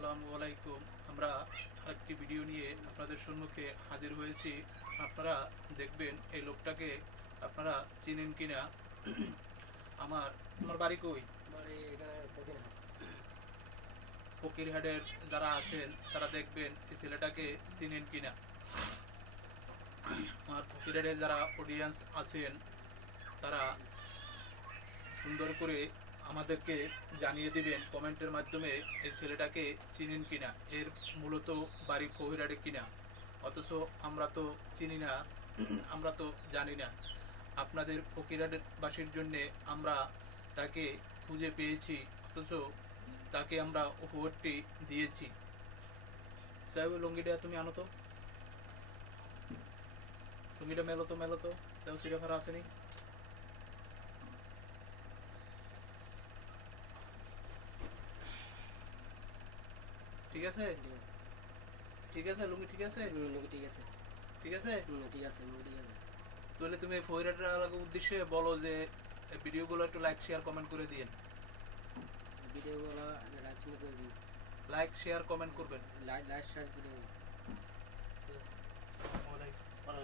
আসসালামু আলাইকুম। আমরা আরেকটি ভিডিও নিয়ে আপনাদের সম্মুখে হাজির হয়েছি। আপনারা দেখবেন এই লোকটাকে আপনারা চিনেন কিনা। আমার আমার বাড়ি কই? বাড়ি এখানে ফকিরহাট। ফকিরহাটের যারা আছেন তারা দেখবেন এই ছেলেটাকে চিনেন কিনা। আমার ফকিরহাটের যারা অডিয়েন্স আছেন তারা সুন্দর করে আমাদেরকে জানিয়ে দিবেন কমেন্টের মাধ্যমে এই ছেলেটাকে চিনেন কিনা, এর মূলত বাড়ি ফকিরহাটে কিনা। অথচ আমরা তো চিনি না, আমরা তো জানি না। আপনাদের ফকিরহাটের বাসীর জন্যে আমরা তাকে খুঁজে পেয়েছি, অথচ তাকে আমরা উপহারটি দিয়েছি। সাহেব লুঙ্গিটা তুমি আনো তো, লুঙ্গিটা মেলো তো তাও সিরেফারা আসেনি। ঠিক আছে, ঠিক আছে, লুঙ্গি ঠিক আছে, ঠিক আছে, ঠিক আছে। ঠিক আছে, ঠিক আছে। তাহলে তুমি ফকিরহাটের উদ্দেশ্যে বলো যে ভিডিওগুলো একটু লাইক শেয়ার কমেন্ট করে দিন। ভিডিওগুলো লাইক করে দিন, লাইক শেয়ার কমেন্ট করবেন। লাইক শেয়ার করে দিন। ওয়ালাইকুম